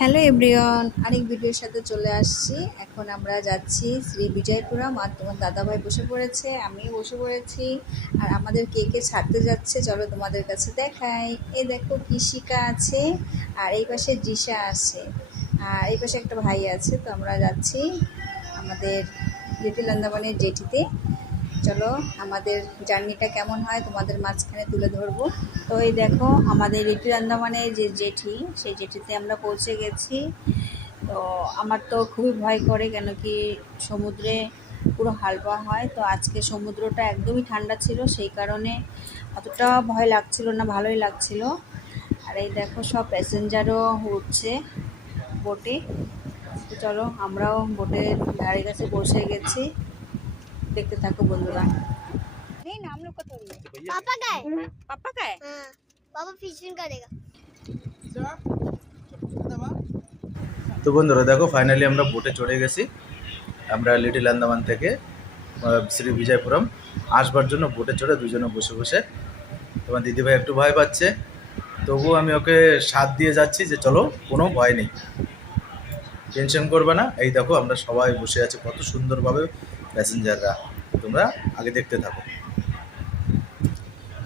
Hello everyone, আরেক ভিডিওর সাথে চলে আসছি। এখন আমরা যাচ্ছি শ্রী বিজয়পুরম। আর তোমার দাদাভাই বসে পড়েছে, আমিও বসে পড়েছি। আর আমাদের কে কে ছাড়তে যাচ্ছে চলো তোমাদের কাছে দেখাই। এই দেখো কৃষিকা আছে, আর এই পাশে দিশা আছে, আর এই পাশে একটা ভাই আছে। তো আমরা যাচ্ছি আমাদের লিটল আন্দামানের জেটিতে। চলো আমাদের জার্নিটা কেমন হয় তোমাদের মাঝখানে তুলে ধরবো। তো এই দেখো আমাদের লিটল আন্দামানের যে জেটি, সেই জেটিতে আমরা পৌঁছে গেছি। তো আমার তো খুবই ভয় করে, কেন কি সমুদ্রে পুরো হালকা হয়। তো আজকে সমুদ্রটা একদমই ঠান্ডা ছিল, সেই কারণে অতটা ভয় লাগছিল না, ভালোই লাগছিল। আর এই দেখো সব প্যাসেঞ্জারও উঠছে বোটে। তো চলো আমরাও বোটের ধারে কাছে বসে গেছি, দেখতে থাকো বন্ধুরা। नहीं ना हम लोग को थोड़ी है। पापा का है। पापा का है। हाँ, पापा फिशिंग करेगा। তো বন্ধুরা দেখো ফাইনালি আমরা বোটে চড়ে গেছি। আমরা লিটল আন্দামান থেকে শ্রী বিজয়পুরম আসবার জন্য বোটে চড়ে দুজনে বসে বসে। তোমার দিদিভাই একটু ভয় পাচ্ছে, তবুও আমি ওকে সাথ দিয়ে যাচ্ছি যে চলো কোনো ভয় নেই, টেনশন করবে না। এই দেখো আমরা সবাই বসে আছি কত সুন্দরভাবে প্যাসেঞ্জাররা। তোমরা আগে দেখতে থাকো।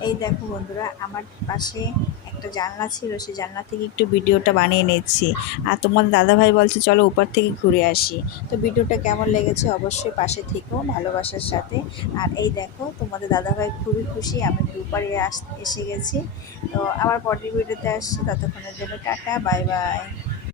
এই দেখো বন্ধুরা, আমার পাশে একটা জানলা ছিল, সেই জানলা থেকে একটু ভিডিওটা বানিয়ে নিচ্ছি। আর তোমার দাদাভাই বলছে চলো উপর থেকে ঘুরে আসি। তো ভিডিওটা কেমন লেগেছে অবশ্যই পাশে থেকেও ভালোবাসার সাথে। আর এই দেখো তোমাদের দাদাভাই খুবই খুশি আমি দুপারে এসে গেছি। তো আবার পরের ভিডিওতে আসছি, ততক্ষণের জন্য টাটা, বাই বাই।